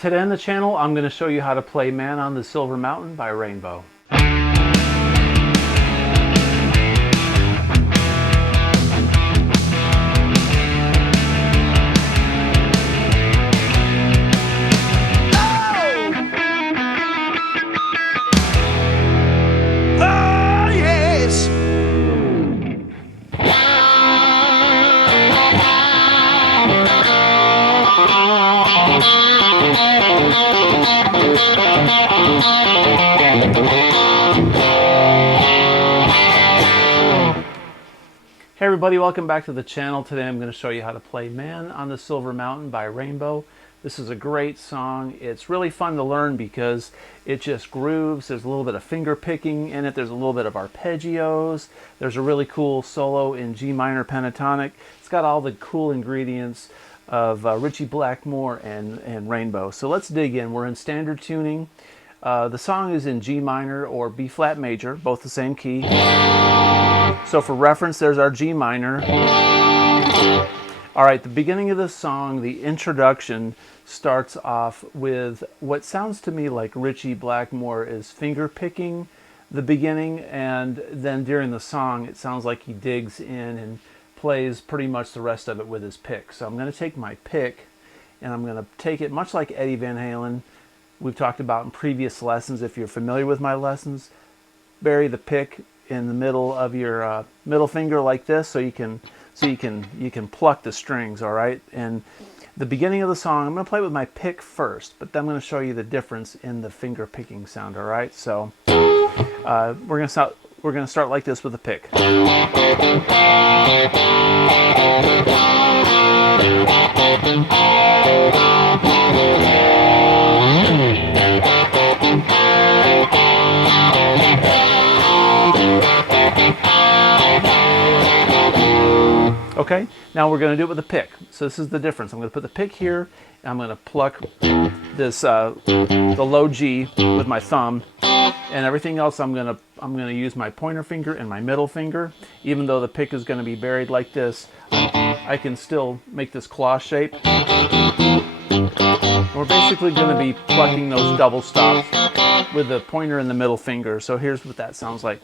Today on the channel, I'm going to show you how to play Man on the Silver Mountain by Rainbow. Hey everybody, welcome back to the channel. Today I'm going to show you how to play Man on the Silver Mountain by Rainbow. This is a great song. It's really fun to learn because it just grooves. There's a little bit of finger picking in it. There's a little bit of arpeggios. There's a really cool solo in G minor pentatonic. It's got all the cool ingredients of Ritchie Blackmore and Rainbow. So let's dig in. We're in standard tuning. The song is in G minor or B flat major, both the same key. So for reference, there's our G minor. All right, the beginning of the song, the introduction, starts off with what sounds to me like Ritchie Blackmore is finger picking the beginning, and then during the song it sounds like he digs in and plays pretty much the rest of it with his pick. So I'm going to take my pick and I'm going to take it much like Eddie Van Halen we've talked about in previous lessons. If you're familiar with my lessons, bury the pick in the middle of your middle finger like this, so you can pluck the strings. All right, and the beginning of the song, I'm going to play with my pick first, but then I'm going to show you the difference in the finger picking sound. All right, so we're going to start like this with the pick. Okay, now we're going to do it with a pick. So this is the difference. I'm going to put the pick here, and I'm going to pluck this the low G with my thumb, and everything else I'm going to use my pointer finger and my middle finger. Even though the pick is going to be buried like this, I can still make this claw shape. We're basically going to be plucking those double stops with the pointer and the middle finger. So here's what that sounds like.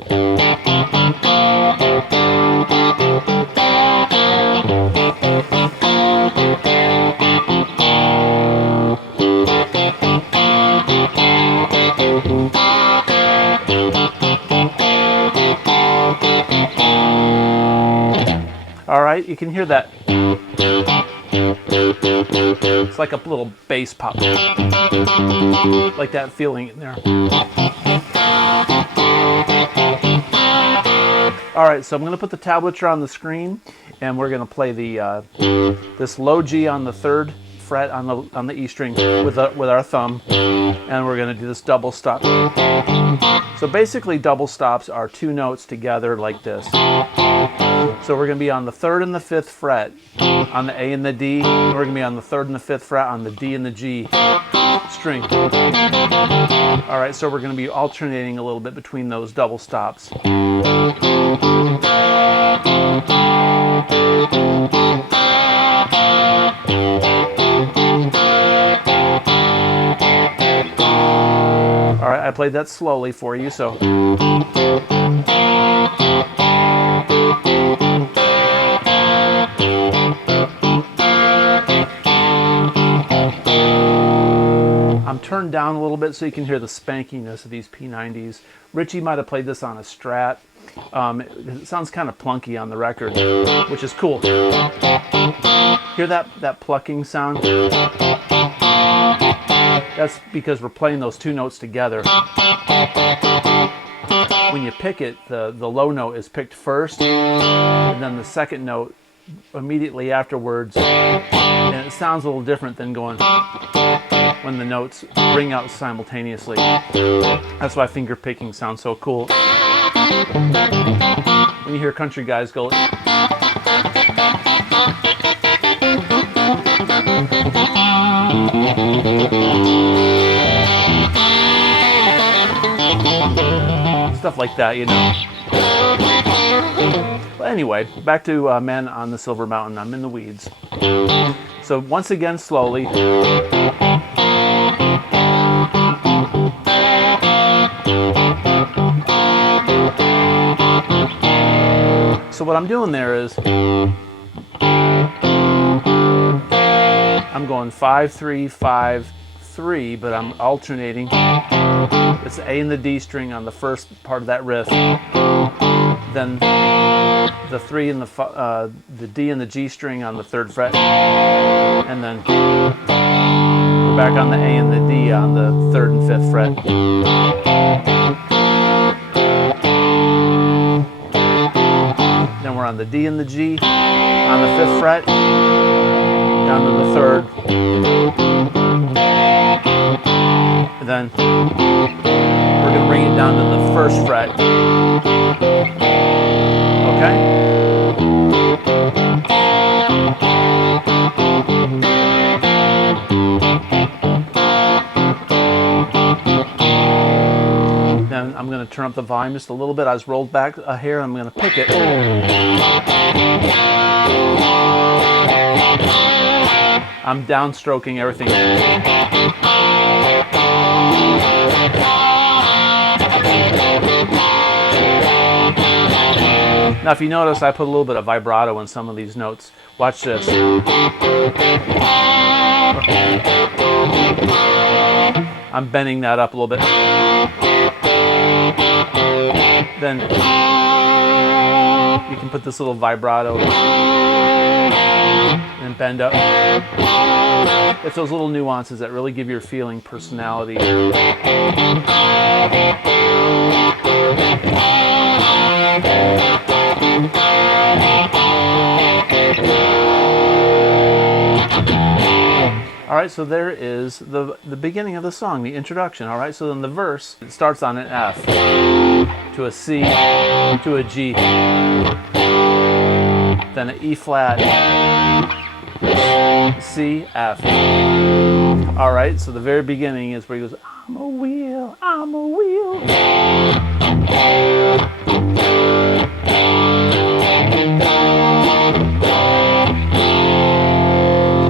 All right, you can hear that. It's like a little bass pop, like that feeling in there. All right, so I'm going to put the tablature on the screen, and we're going to play the this low G on the 3rd fret on the E string with our thumb, and we're going to do this double stop. So basically, double stops are 2 notes together like this. So we're going to be on the 3rd and the 5th fret on the A and the D, and we're going to be on the 3rd and the 5th fret on the D and the G string. All right, so we're going to be alternating a little bit between those double stops. All right, I played that slowly for you, so. I'm turned down a little bit so you can hear the spankiness of these P90s. Ritchie might have played this on a Strat. It sounds kind of plunky on the record, which is cool. Hear that plucking sound? That's because we're playing those 2 notes together. When you pick it, the low note is picked first, and then the second note immediately afterwards, and it sounds a little different than going when the notes ring out simultaneously. That's why finger picking sounds so cool. When you hear country guys go, stuff like that, you know. But anyway, back to Man on the Silver Mountain. I'm in the weeds. So once again, slowly. what I'm doing there is I'm going 5-3, 5-3, but I'm alternating. It's the A and the D string on the first part of that riff, then the 3 and the D and the G string on the 3rd fret, and then we're back on the A and the D on the 3rd and 5th fret. Then we're on the D and the G on the 5th fret, down to the 3rd, and then we're going to bring it down to the 1st fret. Okay? Then I'm going to turn up the volume just a little bit. I just rolled back a hair. I'm going to pick it. I'm downstroking everything. Now if you notice, I put a little bit of vibrato in some of these notes. Watch this. I'm bending that up a little bit. Then you can put this little vibrato and bend up. It's those little nuances that really give your feeling personality. Alright, so there is the beginning of the song, the introduction. Alright, so then the verse, it starts on an F, to a C, to a G, then an E flat, C, F. Alright, so the very beginning is where he goes, I'm a wheel, I'm a wheel.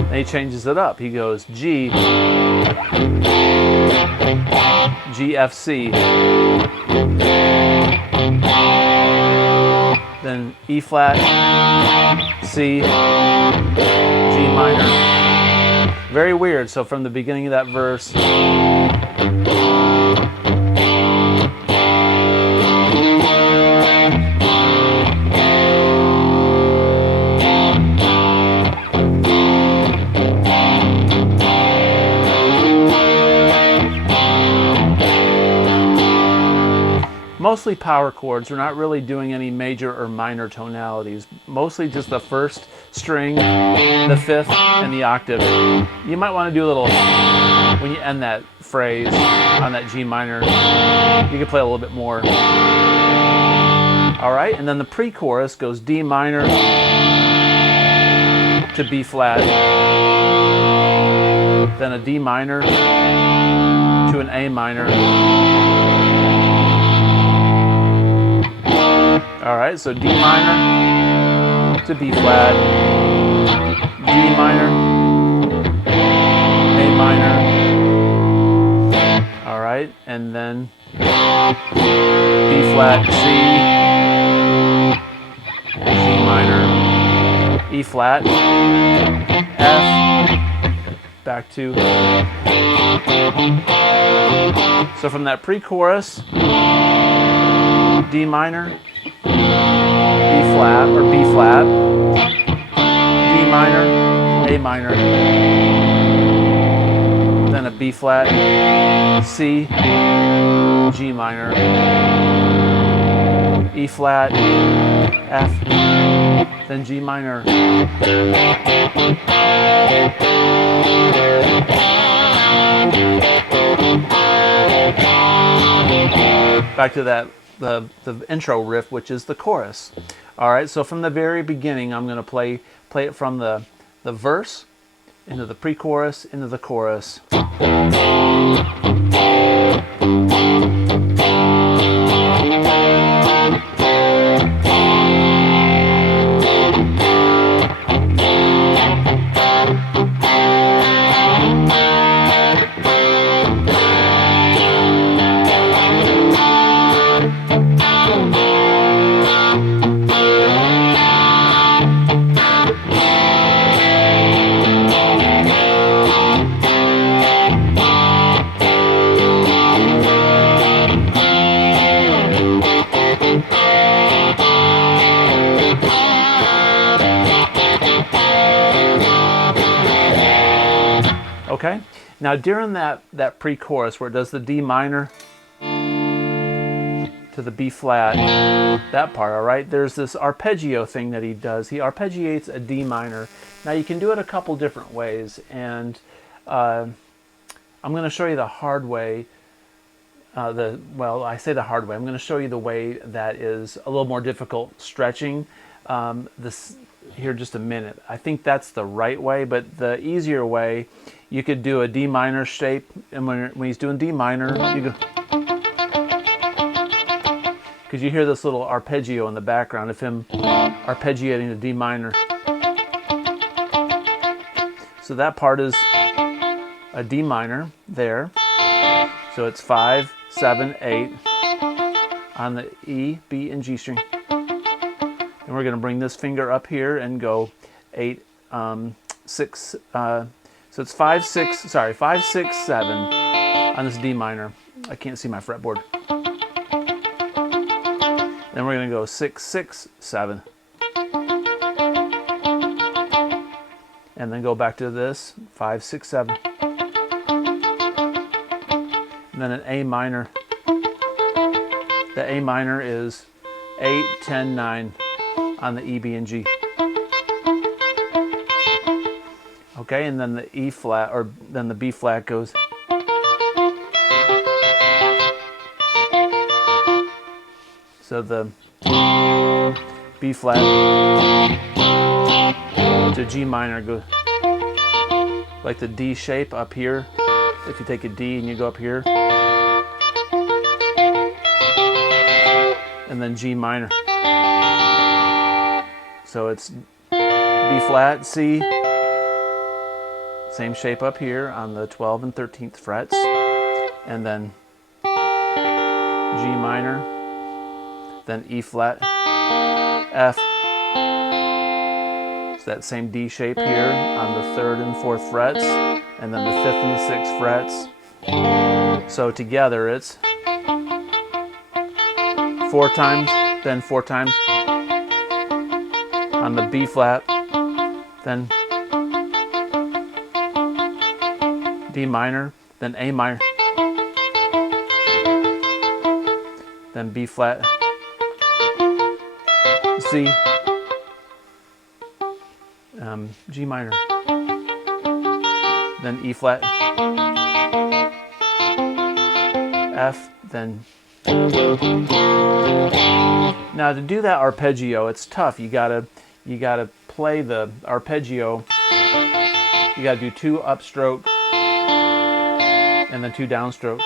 And he changes it up. He goes G, G, F, C, then E flat, C, G minor. Very weird. So from the beginning of that verse, mostly power chords. We're not really doing any major or minor tonalities. Mostly just the first string, the 5th, and the octave. You might want to do a little, when you end that phrase on that G minor, you can play a little bit more. Alright, and then the pre-chorus goes D minor to B flat, then a D minor to an A minor. Alright, so D minor to B flat, D minor, A minor. Alright, and then B flat, C, G minor, E flat, F, back to. So from that pre-chorus, D minor, B flat or B flat, D minor, A minor, then a B flat, C, G minor, E flat, F, then G minor. Back to that. The intro riff, which is the chorus. Alright, so from the very beginning, I'm going to play it from the verse, into the pre-chorus, into the chorus. Now during that pre-chorus where it does the D minor to the B flat, that part, all right, there's this arpeggio thing that he does. He arpeggiates a D minor. Now you can do it a couple different ways, and I'm going to show you the hard way. Well, I say the hard way. I'm going to show you the way that is a little more difficult, stretching this here just a minute. I think that's the right way, but the easier way, you could do a D minor shape, and when he's doing D minor, you go, because you hear this little arpeggio in the background of him arpeggiating the D minor. So that part is a D minor there. So it's 5, 7, 8 on the E, B, and G string. And we're going to bring this finger up here and go 8, 6. So it's 5, 6, 7 on this D minor. I can't see my fretboard. Then we're going to go 6, 6, 7. And then go back to this, 5, 6, 7. And then an A minor. The A minor is 8, 10, 9 on the E, B, and G. Okay, and then the E flat, or then the B flat goes. So the B flat to G minor goes like the D shape up here. If you take a D and you go up here, and then G minor. So it's B flat, C, same shape up here on the 12th and 13th frets, and then G minor, then E flat, F. It's that same D shape here on the 3rd and 4th frets, and then the 5th and the 6th frets. So together it's 4 times, then 4 times on the B flat, then D minor, then A minor, then B flat, C, G minor, then E flat, F, then. Now to do that arpeggio, it's tough. You gotta play the arpeggio. You gotta do 2 upstroke and then 2 downstroke,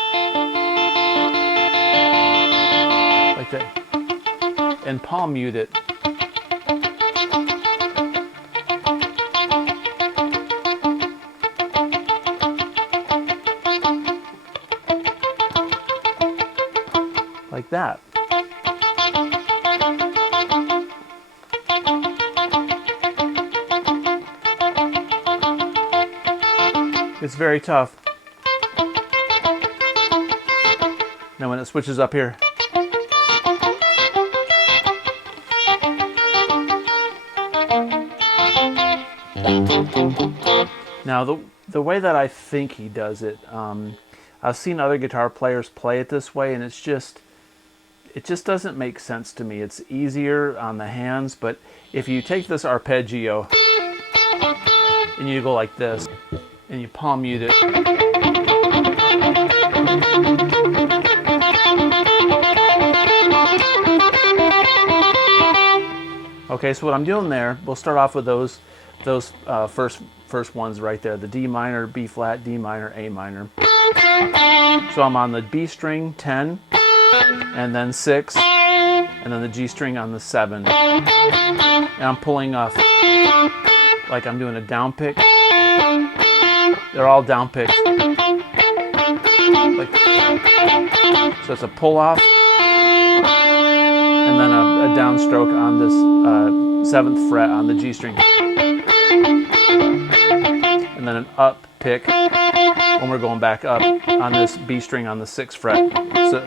like that, and palm mute it. Like that. It's very tough. Now when it switches up here, now the way that I think he does it, I've seen other guitar players play it this way, and it just doesn't make sense to me. It's easier on the hands, but if you take this arpeggio and you go like this and you palm mute it, okay, so what I'm doing there, we'll start off with those first ones right there, the D minor, B flat, D minor, A minor. So I'm on the B string 10, and then 6, and then the G string on the 7, and I'm pulling off like I'm doing a down pick. They're all down picks, like, so it's a pull off and then a downstroke on this 7th fret on the G string, and then an up pick when we're going back up on this B string on the 6th fret. So,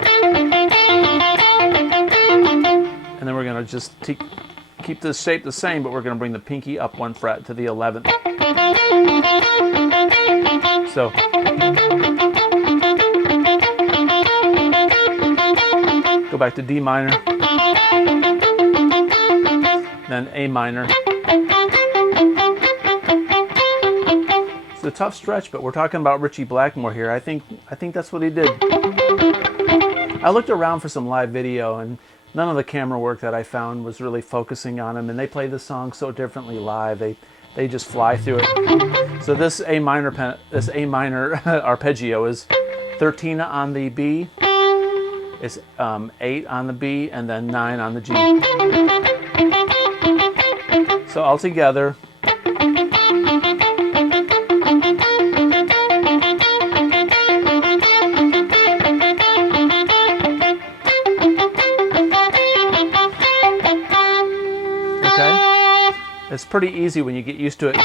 and then we're going to just keep this shape the same, but we're going to bring the pinky up 1 fret to the 11th. So Go back to D minor, then A minor. It's a tough stretch, but we're talking about Ritchie Blackmore here. I think that's what he did. I looked around for some live video, and none of the camera work that I found was really focusing on him, and they play the song so differently live. They just fly through it. So this A minor arpeggio is 13 on the B, it's 8 on the B, and then 9 on the G. So all together. It's pretty easy when you get used to it.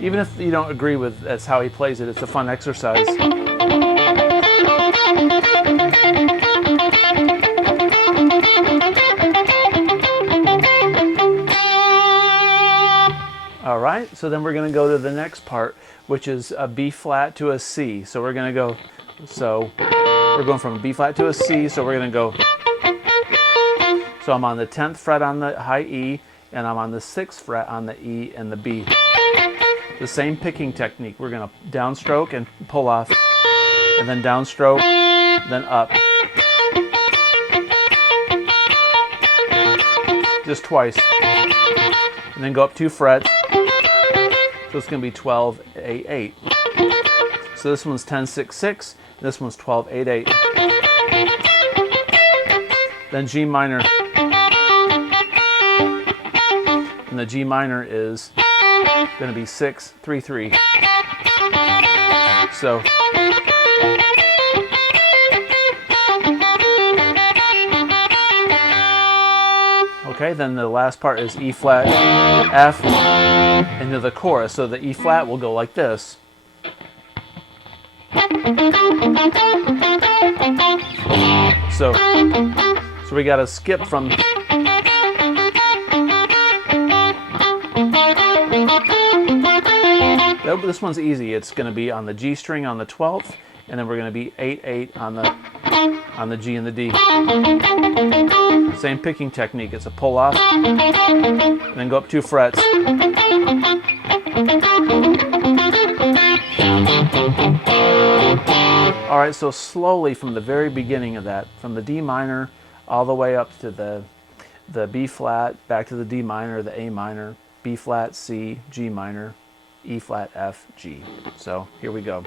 Even if you don't agree with that's how he plays it, it's a fun exercise. All right, so then we're going to go to the next part, which is a B flat to a C. So we're going to go, we're going from a B flat to a C, so we're going to go, so I'm on the 10th fret on the high E, and I'm on the 6th fret on the E and the B. The same picking technique. We're going to downstroke and pull off, and then downstroke, then up. Just twice. And then go up 2 frets. So it's going to be 12, 8, 8. So this one's 10, 6, 6. This one's 12, 8, 8. Then G minor. And the G minor is going to be 6, 3, 3. So okay, then the last part is E flat, F, into the chorus. So the E flat will go like this. So we got to skip from. This one's easy. It's going to be on the G string on the 12th, and then we're going to be 8, 8 on the G and the D. Same picking technique. It's a pull off, and then go up 2 frets. All right, so slowly from the very beginning of that, from the D minor all the way up to the B flat, back to the D minor, the A minor, B flat, C, G minor, E flat, F, G. So here we go.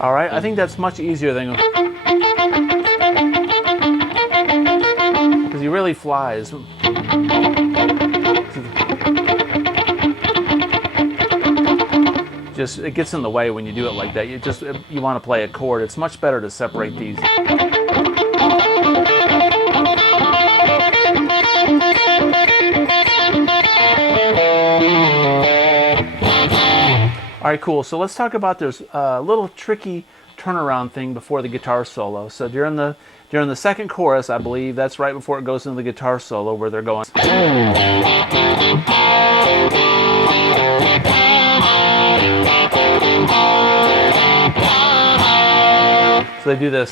All right, I think that's much easier than, because he really flies. Just it gets in the way when you do it like that. You want to play a chord. It's much better to separate these. All right, cool. So let's talk about this little tricky turnaround thing before the guitar solo. So during the second chorus, I believe that's right before it goes into the guitar solo, where they're going. So they do this,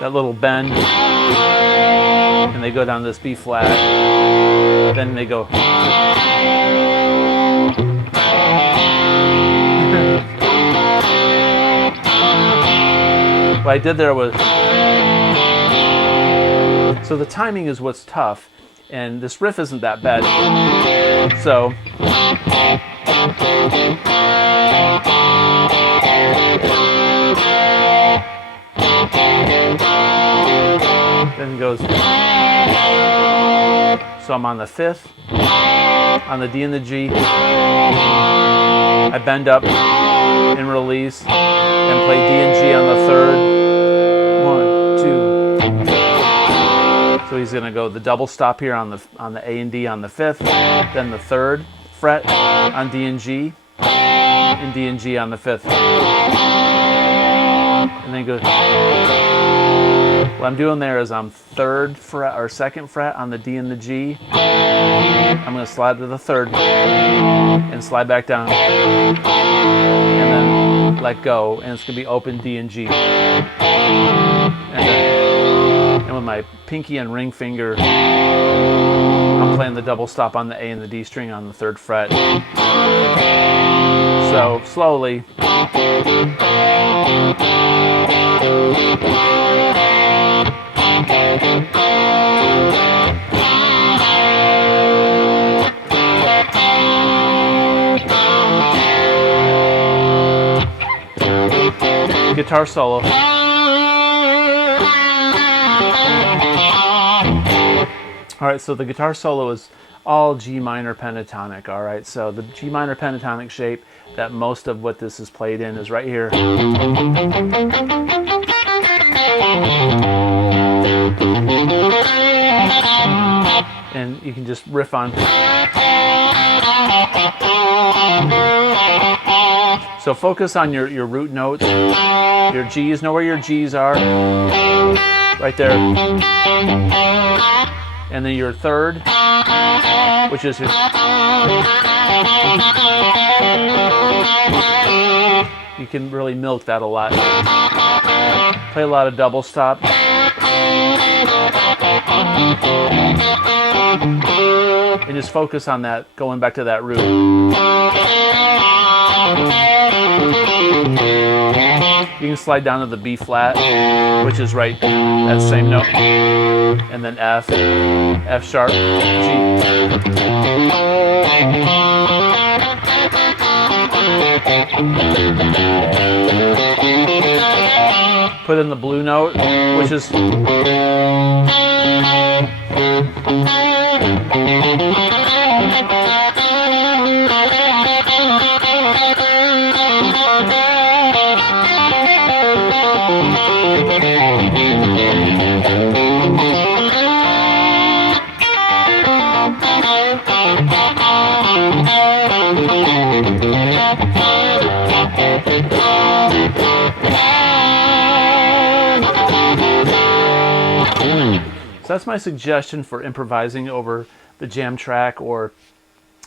that little bend, and they go down this B flat. Then they go. What I did there was, so the timing is what's tough, and this riff isn't that bad. So Then it goes. So I'm on the 5th, on the D and the G. I bend up and release and play D and G on the 3rd. 1, 2. So he's gonna go the double stop here on the A and D on the 5th, then the 3rd fret on D and G on the 5th, and then go. What I'm doing there is I'm 3rd fret or 2nd fret on the D and the G. I'm going to slide to the 3rd and slide back down, and then let go, and it's going to be open D and G. And with my pinky and ring finger, I'm playing the double stop on the A and the D string on the 3rd fret. So slowly. Guitar solo. All right, so the guitar solo is all G minor pentatonic. All right, so the G minor pentatonic shape that most of what this is played in is right here. And you can just riff on. So focus on your root notes, your G's. Know where your G's are. Right there. And then your 3rd, which is your. You can really milk that a lot. Play a lot of double stop. And just focus on that, going back to that root. You can slide down to the B flat, which is right, that same note. And then F, F sharp, G. Put in the blue note, which is. So that's my suggestion for improvising over the jam track, or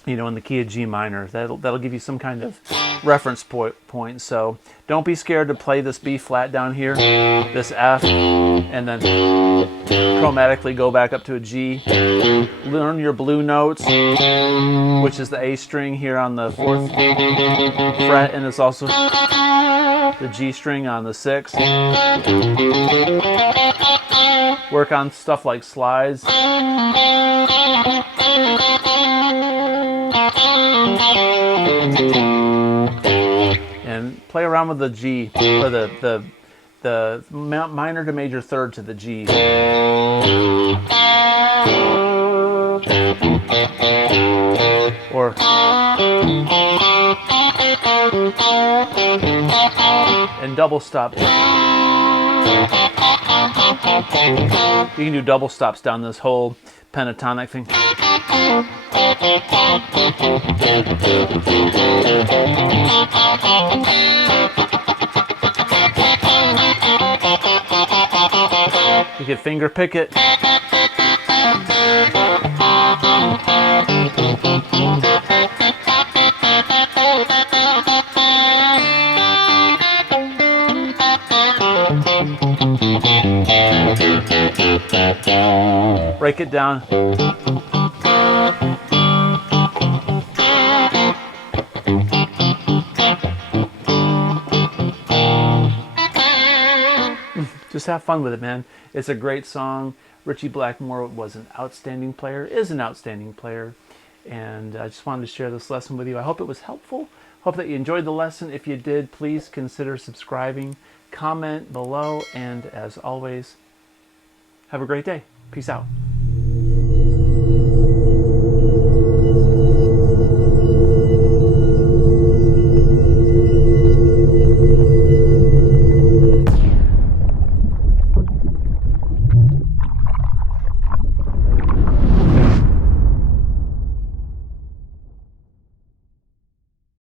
in the key of G minor. That'll give you some kind of reference point. So don't be scared to play this B flat down here, this F, and then chromatically go back up to a G. Learn your blue notes, which is the A string here on the 4th fret, and it's also the G string on the 6th. Work on stuff like slides. And play around with the G, or the minor to major 3rd to the G. Or and double stop. You can do double stops down this whole pentatonic thing. You can finger pick it. Break it down. Just have fun with it, man. It's a great song. Ritchie Blackmore was an outstanding player, is an outstanding player, and I just wanted to share this lesson with you. I hope it was helpful. Hope that you enjoyed the lesson. If you did, please consider subscribing, comment below, and as always, Have a great day. Peace out.